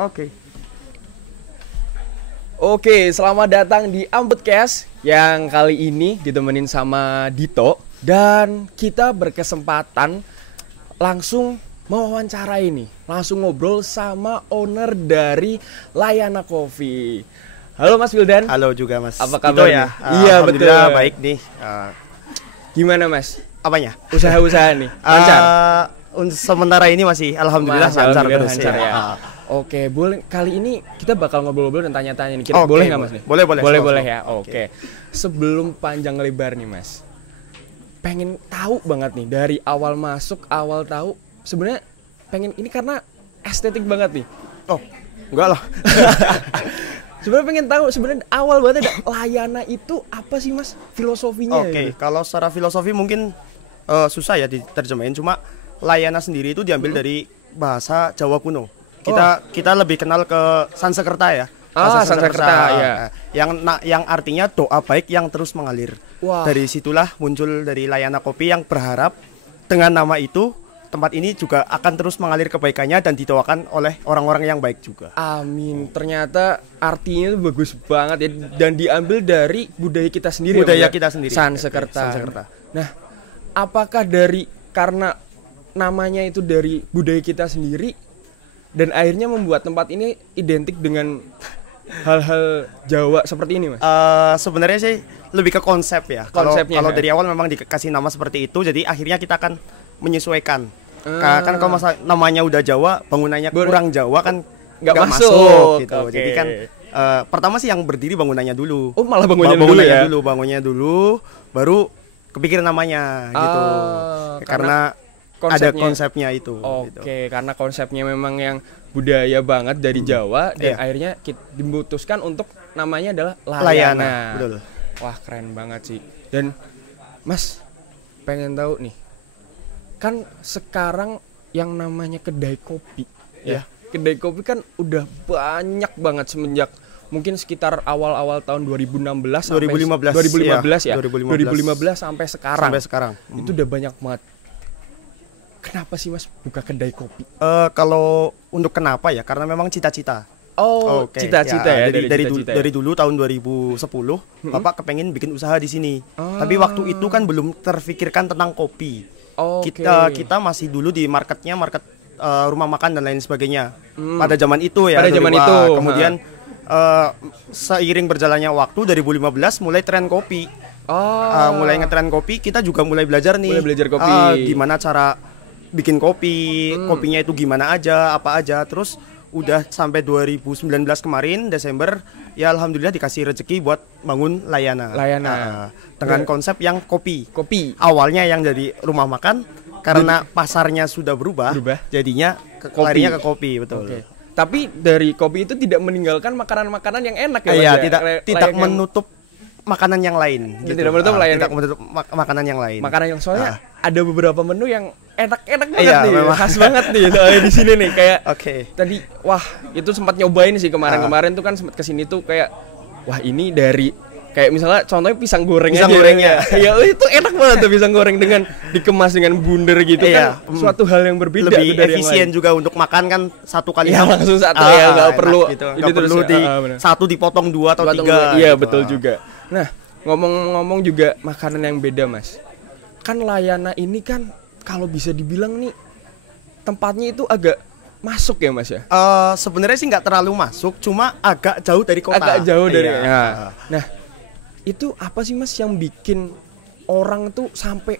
Oke. Oke, selamat datang di Ambutcast yang kali ini ditemenin sama Dito. Dan kita berkesempatan langsung mewawancara ini, langsung ngobrol sama owner dari Layana Coffee. Halo Mas Wildan. Halo juga Mas. Apa kabar ya? Iya betul. Baik nih. Gimana Mas? Apanya? Usaha-usaha nih, lancar? Sementara ini masih alhamdulillah lancar terus ya. Oke, boleh kali ini kita bakal ngobrol-ngobrol dan tanya-tanya nih. Kira boleh nggak Mas nih? Boleh ya. Oke. Sebelum panjang lebar nih Mas, pengen tahu banget nih dari awal masuk, awal tahu sebenarnya pengen ini karena estetik banget nih. Oh, enggak lah. Sebenarnya pengen tahu sebenarnya awal banget ada Layana itu apa sih Mas filosofinya? Oke, kalau secara filosofi mungkin susah ya diterjemahin. Cuma Layana sendiri itu diambil dari bahasa Jawa kuno. Kita lebih kenal ke Sansekerta ya. Sansekerta ya. Yang artinya doa baik yang terus mengalir. Wah. Dari situlah muncul dari Layana Kopi yang berharap dengan nama itu tempat ini juga akan terus mengalir kebaikannya dan didoakan oleh orang-orang yang baik juga. Amin. Ternyata artinya itu bagus banget ya dan diambil dari budaya kita sendiri. Kita sendiri. Sansekerta. Nah, apakah karena namanya itu dari budaya kita sendiri dan akhirnya membuat tempat ini identik dengan hal-hal Jawa seperti ini Mas? Sebenarnya sih lebih ke konsep ya. Kalau dari awal memang dikasih nama seperti itu, jadi akhirnya kita akan menyesuaikan. Kan kalau namanya udah Jawa, bangunannya kurang Jawa kan nggak masuk gitu. Okay. Jadi kan pertama sih yang berdiri bangunannya dulu. Oh malah bangunannya dulu, baru kepikiran namanya gitu. Karena ada konsepnya itu. Oke, gitu. Karena konsepnya memang yang budaya banget dari Jawa dan akhirnya kita diputuskan untuk namanya adalah Layana. Betul. Wah keren banget sih. Dan Mas pengen tahu nih, kan sekarang yang namanya kedai kopi, ya kedai kopi kan udah banyak banget semenjak mungkin sekitar awal-awal tahun 2015 sampai sekarang. Itu udah banyak banget. Kenapa sih Mas buka kedai kopi? Kalau untuk kenapa ya? Karena memang cita-cita. Cita-cita ya. Dari dulu tahun 2010, Bapak kepengen bikin usaha di sini. Tapi waktu itu kan belum terfikirkan tentang kopi. Kita masih dulu di market rumah makan dan lain sebagainya. Pada zaman itu ya. Kemudian seiring berjalannya waktu 2015 mulai tren kopi. Mulai ngetren kopi, kita juga mulai belajar nih. Kopi. Gimana cara bikin kopi, kopinya itu gimana aja, apa aja. Terus udah sampai 2019 kemarin Desember, ya alhamdulillah dikasih rezeki buat bangun Layana. Dengan konsep yang kopi. Awalnya yang dari rumah makan, karena pasarnya sudah berubah. Jadinya larinya ke kopi, betul. Tapi dari kopi itu tidak meninggalkan makanan-makanan yang enak ya. Iya, tidak menutup makanan yang lain. Tidak menutup makanan yang lain. Makanan yang soalnya ada beberapa menu yang enak-enak banget nih, khas banget nih soalnya di sini nih kayak. Tadi wah itu sempat nyobain sih kemarin tuh kan sempat kesini tuh kayak wah ini dari kayak misalnya contohnya pisang gorengnya. Ya itu enak banget tuh pisang goreng dengan dikemas dengan bundar gitu kan suatu hal yang berbeda. Lebih dari efisien juga untuk makan kan satu kali langsung satu nggak perlu gitu. Nggak perlu satu dipotong dua atau tiga. Iya gitu. Betul juga. Nah ngomong-ngomong juga makanan yang beda Mas, kan Layana ini kan kalau bisa dibilang nih tempatnya itu agak masuk ya Mas ya? Sebenarnya sih nggak terlalu masuk, cuma agak jauh dari kota. Nah itu apa sih Mas yang bikin orang tuh sampai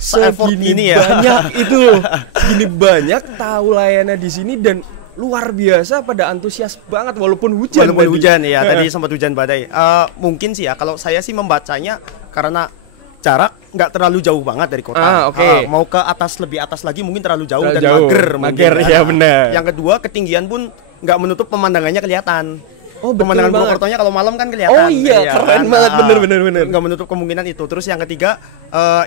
segini banyak itu loh, segini banyak tahu Layana di sini dan luar biasa pada antusias banget walaupun hujan ya tadi sempat hujan badai. Mungkin sih ya kalau saya sih membacanya karena jarak nggak terlalu jauh banget dari kota. Mau ke atas lebih atas lagi mungkin terlalu jauh dan mager ya benar. Yang kedua ketinggian pun nggak menutup pemandangannya kelihatan. Pemandangan Purwokertonya kalau malam kan kelihatan. Keren banget bener. Nggak menutup kemungkinan itu. Terus yang ketiga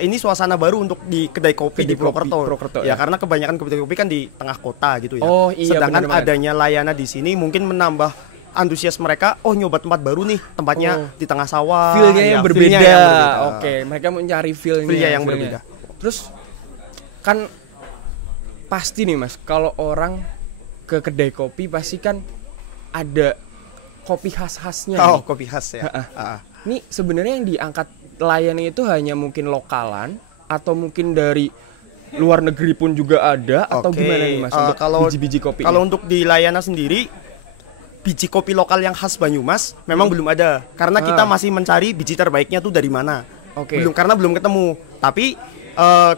ini suasana baru untuk di kedai kopi di Purwokerto. Ya karena kebanyakan kedai kopi kan di tengah kota gitu ya. Sedangkan adanya Layana di sini mungkin menambah antusias mereka. Nyoba tempat baru nih, tempatnya di tengah sawah. Feel-nya yang berbeda. Mereka mencari feel-nya yang berbeda. Terus kan pasti nih Mas, kalau orang ke kedai kopi pasti kan ada kopi khas-khasnya. Oh, kopi khas ya. Ini sebenarnya yang diangkat layannya itu hanya mungkin lokalan atau mungkin dari luar negeri pun juga ada atau gimana nih Mas untuk biji-biji kopi? Kalau untuk di Layana sendiri biji kopi lokal yang khas Banyumas memang belum ada karena kita masih mencari biji terbaiknya tuh dari mana. Karena belum ketemu. Tapi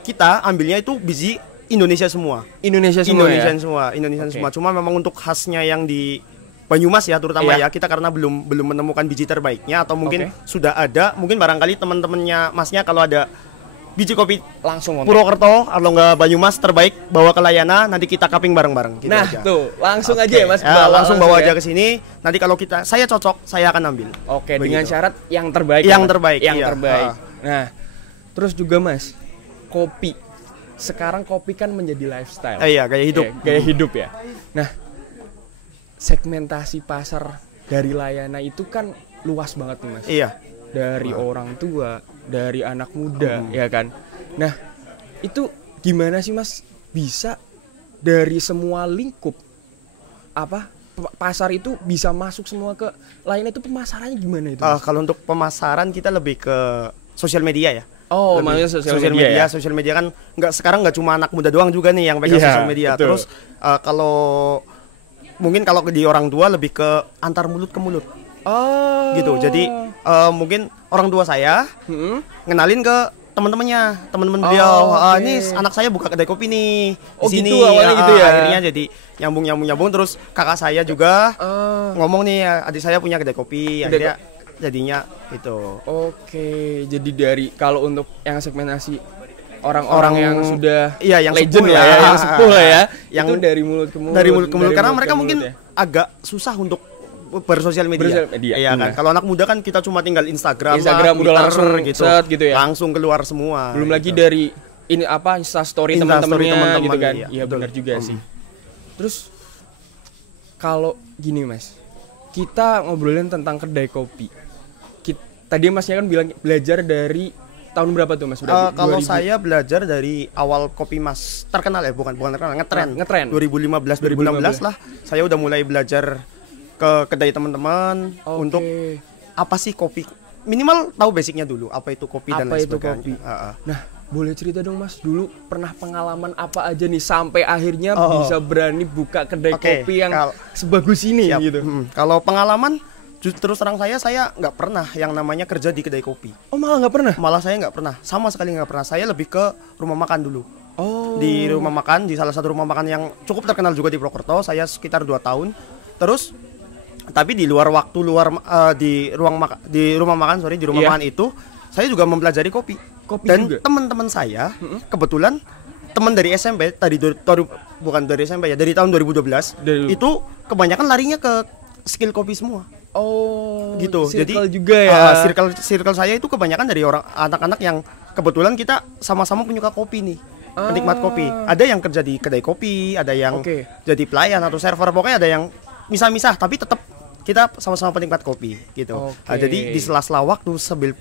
kita ambilnya itu biji Indonesia semua. Indonesia semua. Cuma memang untuk khasnya yang di Banyumas ya terutama ya kita karena belum menemukan biji terbaiknya atau mungkin sudah ada, mungkin barangkali teman-temannya Masnya kalau ada biji kopi langsung Purwokerto atau enggak Banyumas terbaik bawa ke Layana, nanti kita cupping bareng-bareng gitu aja. Tuh langsung aja ya Mas, langsung bawa aja ke sini. Nanti kalau saya cocok, saya akan ambil. Dengan syarat yang terbaik. Terbaik. Nah, terus juga Mas, kopi. Sekarang kopi kan menjadi lifestyle. Gaya hidup. Gaya hidup ya. Nah, segmentasi pasar dari Layana itu kan luas banget nih Mas. Dari orang tua, dari anak muda, ya kan. Nah, itu gimana sih Mas bisa dari semua lingkup pasar itu bisa masuk semua ke Layana, itu pemasarannya gimana itu? Kalau untuk pemasaran kita lebih ke sosial media ya. Maksudnya sosial media kan sekarang nggak cuma anak muda doang juga nih yang pegang sosial media. Betul. Terus kalau di orang tua lebih ke antar mulut ke mulut. Gitu. Jadi mungkin orang tua saya ngenalin ke teman-teman beliau. Ini anak saya buka kedai kopi nih di sini. Gitu, awalnya gitu ya. Akhirnya jadi nyambung terus kakak saya juga ngomong nih adik saya punya kedai kopi. Akhirnya jadinya itu. Jadi dari kalau untuk yang segmentasi orang-orang yang sudah yang legend sepuh yang sepuh lah ya, yang itu dari mulut ke mulut. Dari mulut ke mulut karena mereka mungkin agak susah untuk bersosial media. Iya kan. Kalau anak muda kan kita cuma tinggal Instagram udah langsung gitu ya. Langsung keluar semua. Belum lagi dari ini Instastory teman-temannya gitu kan. Iya benar juga sih. Terus kalau gini Mas, kita ngobrolin tentang kedai kopi. Tadi Masnya kan bilang belajar dari tahun berapa tuh Mas? Kalau saya belajar dari awal kopi Mas terkenal ya, bukan terkenal, ngetren. 2015 lah. Saya udah mulai belajar ke kedai teman-teman untuk apa sih kopi. Minimal tahu basicnya dulu, apa itu kopi dan lain sebagainya. Nah, boleh cerita dong Mas, dulu pernah pengalaman apa aja nih sampai akhirnya bisa berani buka kedai kopi yang sebagus ini gitu. Kalau pengalaman terus terang saya nggak pernah yang namanya kerja di kedai kopi. Malah nggak pernah? Malah saya nggak pernah, sama sekali nggak pernah. Saya lebih ke rumah makan dulu. Di rumah makan, di salah satu rumah makan yang cukup terkenal juga di Purwokerto. Saya sekitar 2 tahun. Terus tapi di luar waktu di rumah makan itu saya juga mempelajari kopi. Dan teman-teman saya kebetulan teman dari SMP bukan dari SMP ya, dari tahun 2012 itu kebanyakan larinya ke skill kopi semua. Gitu. Jadi juga ya. Circle saya itu kebanyakan dari orang anak-anak yang kebetulan kita sama-sama penyuka kopi nih. Penikmat kopi. Ada yang kerja di kedai kopi, ada yang jadi pelayan atau server, pokoknya ada yang misah-misah tapi tetap kita sama-sama penikmat kopi gitu. Jadi di sela-sela waktu sambil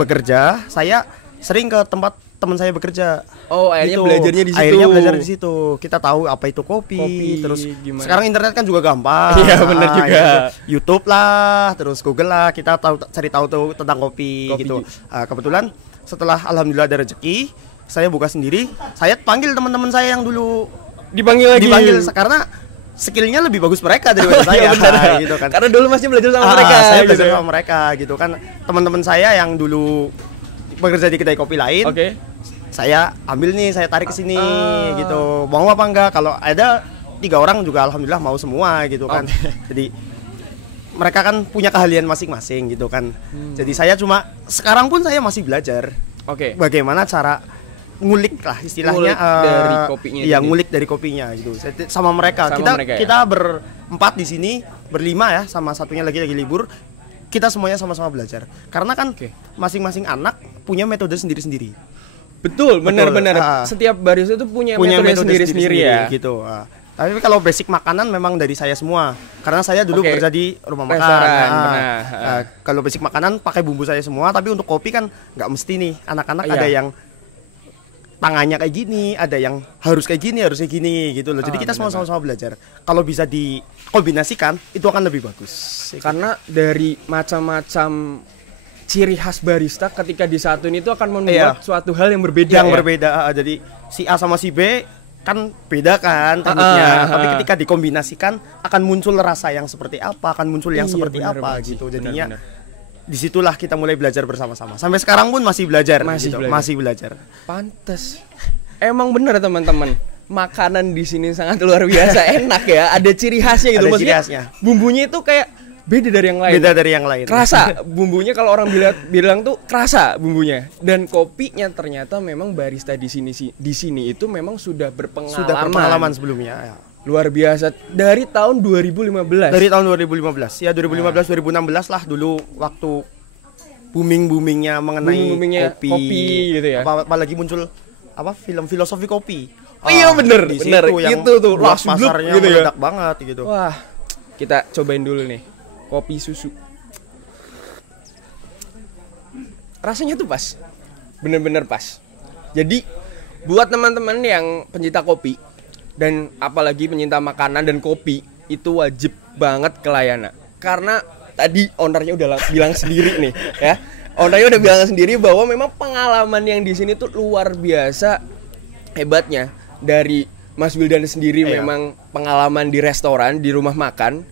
bekerja, saya sering ke tempat teman saya bekerja. Akhirnya gitu. Belajarnya di situ. Akhirnya belajar di situ. Kita tahu apa itu kopi. Terus gimana? Sekarang internet kan juga gampang. Iya, benar juga. YouTube lah, terus Google lah, kita cari tahu tentang kopi gitu. Kebetulan setelah alhamdulillah ada rezeki, saya buka sendiri. Saya panggil teman-teman saya yang dulu dipanggil karena skillnya lebih bagus mereka daripada saya. Gitu kan. Karena dulu Masnya belajar sama mereka. Saya belajar sama mereka gitu kan. Teman-teman saya yang dulu bekerja di kedai kopi lain. Saya ambil nih, saya tarik ke sini gitu. Mau apa enggak? Kalau ada 3 orang juga alhamdulillah mau semua gitu kan. Jadi mereka kan punya keahlian masing-masing gitu kan. Jadi saya sekarang pun saya masih belajar. Bagaimana cara ngulik lah istilahnya dari kopinya. Iya, ngulik dari kopinya gitu. Sama mereka. Kita berempat di sini, berlima ya, sama satunya lagi libur. Kita semuanya sama-sama belajar. Karena kan masing-masing anak punya metode sendiri-sendiri. Betul, benar-benar. Setiap barista itu punya metode sendiri-sendiri ya. Gitu. Tapi kalau basic makanan memang dari saya semua. Karena saya dulu bekerja di rumah makan. Kalau basic makanan pakai bumbu saya semua. Tapi untuk kopi kan nggak mesti nih. Anak-anak ada yang tangannya kayak gini, ada yang harus kayak gini gitu loh. Jadi kita semua sama-sama belajar. Kalau bisa dikombinasikan itu akan lebih bagus. Karena dari macam-macam ciri khas barista ketika disatuin itu akan membuat suatu hal yang berbeda. Jadi si A sama si B kan beda kan tekniknya, tapi ketika dikombinasikan akan muncul rasa yang seperti apa, akan muncul yang seperti apa gitu. Jadinya disitulah kita mulai belajar bersama-sama. Sampai sekarang pun masih belajar. Masih belajar. Pantes. Emang bener teman-teman. Makanan di sini sangat luar biasa enak ya. Ada ciri khasnya gitu. Maksudnya bumbunya itu kayak beda dari yang lain. Kerasa bumbunya, kalau orang bilang tuh kerasa bumbunya. Dan kopinya ternyata memang barista di sini itu memang sudah berpengalaman sebelumnya ya. Luar biasa dari tahun 2015. Ya 2015 2016 lah dulu waktu boomingnya mengenai kopi gitu ya. Apalagi muncul film filosofi kopi. Iya bener. Itu tuh pasarnya gitu meledak banget gitu. Wah, kita cobain dulu nih kopi susu. Rasanya tuh pas. Bener-bener pas. Jadi buat teman-teman yang pencinta kopi dan apalagi pencinta makanan dan kopi, itu wajib banget ke Layana. Karena tadi ownernya udah bilang sendiri nih ya. Ownernya udah bilang sendiri bahwa memang pengalaman yang di sini tuh luar biasa hebatnya. Dari Mas Wildan sendiri memang pengalaman di restoran, di rumah makan,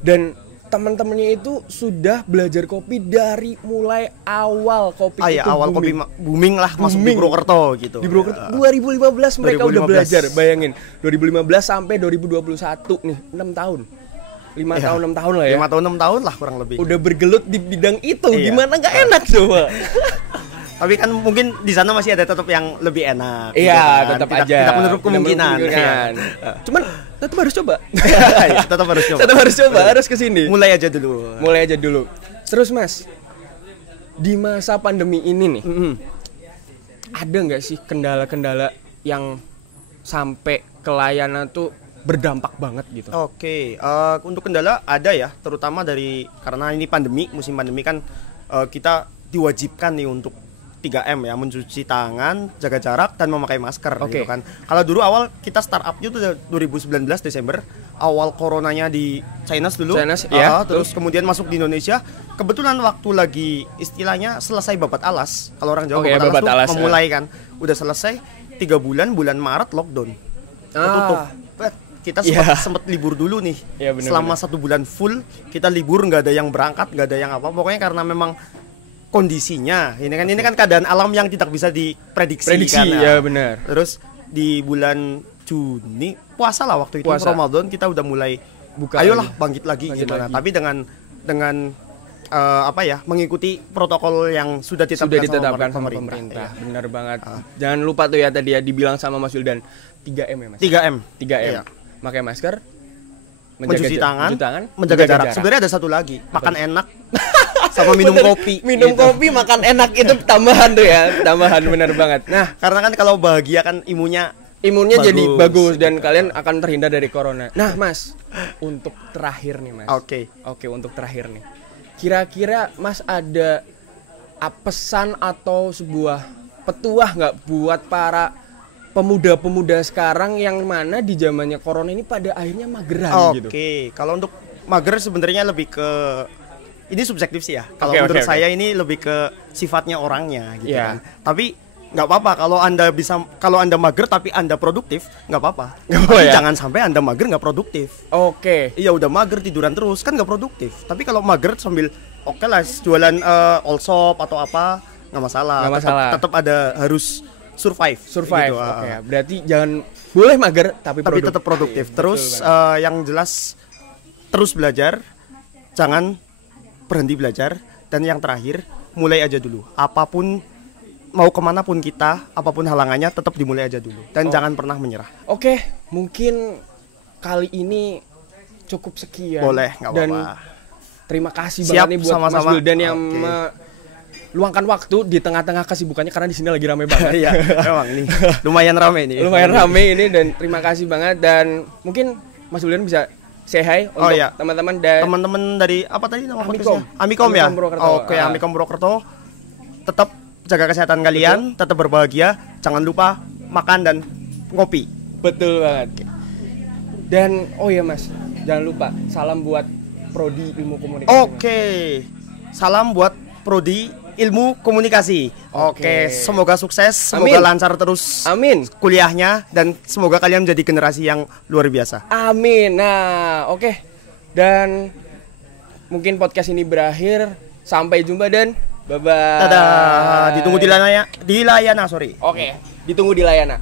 dan teman-temannya itu sudah belajar kopi dari mulai awal kopi itu awal booming. Kopi booming lah, masuk di Purwokerto gitu. Di Purwokerto 2015 mereka udah belajar, bayangin. 2015 sampai 2021 nih, 6 tahun. 5 tahun 6 tahun lah ya. 5 tahun 6 tahun lah kurang lebih. Udah bergelut di bidang itu. Gimana enggak enak coba. Tapi kan mungkin di sana masih ada tetap yang lebih enak. Iya, gitu kan. Tetap aja. Tidak menutup kemungkinan. Cuman tetap harus coba. Tetap harus coba. Harus kesini. Mulai aja dulu. Terus Mas, di masa pandemi ini nih, ada nggak sih kendala-kendala yang sampai ke Layana tuh berdampak banget gitu? Oke, untuk kendala ada ya, terutama karena ini musim pandemi kan, kita diwajibkan nih untuk 3M ya, mencuci tangan, jaga jarak, dan memakai masker gitu kan. Kalau dulu awal kita startup itu 2019 Desember, awal coronanya di China dulu, terus kemudian masuk di Indonesia. Kebetulan waktu lagi istilahnya selesai babat alas, kalau orang Jawa babat alas tuh memulai kan, udah selesai 3 bulan Maret lockdown, tutup. Kita sempat libur dulu nih, selama 1 bulan full kita libur, nggak ada yang berangkat, nggak ada yang apa, pokoknya karena memang kondisinya ini kan keadaan alam yang tidak bisa diprediksi kan ya benar. Terus di bulan Juni puasa lah waktu itu, Ramadan, kita udah mulai buka, ayolah bangkit lagi gimana. Tapi dengan mengikuti protokol yang sudah ditetapkan sama pemerintah. Benar banget. Jangan lupa tuh ya tadi ya dibilang sama Mas Wildan, 3M ya Mas. 3M. Iya. Pakai masker, mencuci tangan, menjaga jarak. Sebenarnya ada satu lagi, makan enak. Sama minum kopi. Kopi, makan enak itu tambahan tuh ya. Tambahan benar banget. Nah, karena kan kalau bahagia kan imunnya jadi bagus dan kalian akan terhindar dari corona. Nah, Mas, untuk terakhir nih, Mas. Oke, untuk terakhir nih. Kira-kira Mas ada pesan atau sebuah petuah nggak buat para pemuda-pemuda sekarang yang mana di zamannya corona ini pada akhirnya mageran gitu? Oke, kalau untuk mager sebenarnya lebih ke, ini subjektif sih ya. Kalau menurut saya ini lebih ke sifatnya orangnya gitu kan. Tapi nggak apa-apa kalau anda mager tapi anda produktif, nggak apa-apa. Tapi jangan sampai anda mager nggak produktif. Iya, udah mager tiduran terus kan nggak produktif. Tapi kalau mager sambil lah jualan all shop atau apa, nggak masalah. Tetap ada harus survive gitu. Berarti jangan boleh mager tapi tetap produktif. Terus yang jelas terus belajar, jangan berhenti belajar, dan yang terakhir mulai aja dulu. Apapun, mau kemana pun kita, apapun halangannya, tetap dimulai aja dulu dan jangan pernah menyerah. Mungkin kali ini cukup sekian. Boleh, nggak apa-apa. Dan terima kasih banget nih buat Mas Wildan yang luangkan waktu di tengah-tengah kesibukannya, karena di sini lagi ramai banget. Iya, memang ini lumayan ramai ini. Dan terima kasih banget, dan mungkin Mas Wildan bisa say hi untuk teman-teman dari apa tadi nama podcastnya? Amikom ya. Amikom Purwokerto. Tetap jaga kesehatan kalian, tetap berbahagia, jangan lupa makan dan ngopi. Betul banget. Dan oh ya Mas, jangan lupa salam buat Prodi Ilmu Komunikasi. Oke. Salam buat Prodi Ilmu Komunikasi. Oke, semoga sukses, semoga lancar terus. Amin. Kuliahnya dan semoga kalian menjadi generasi yang luar biasa. Amin. Nah, oke. Dan mungkin podcast ini berakhir. Sampai jumpa dan bye-bye. Dadah. Ditunggu di Layana, sorry. Oke, ditunggu di Layana.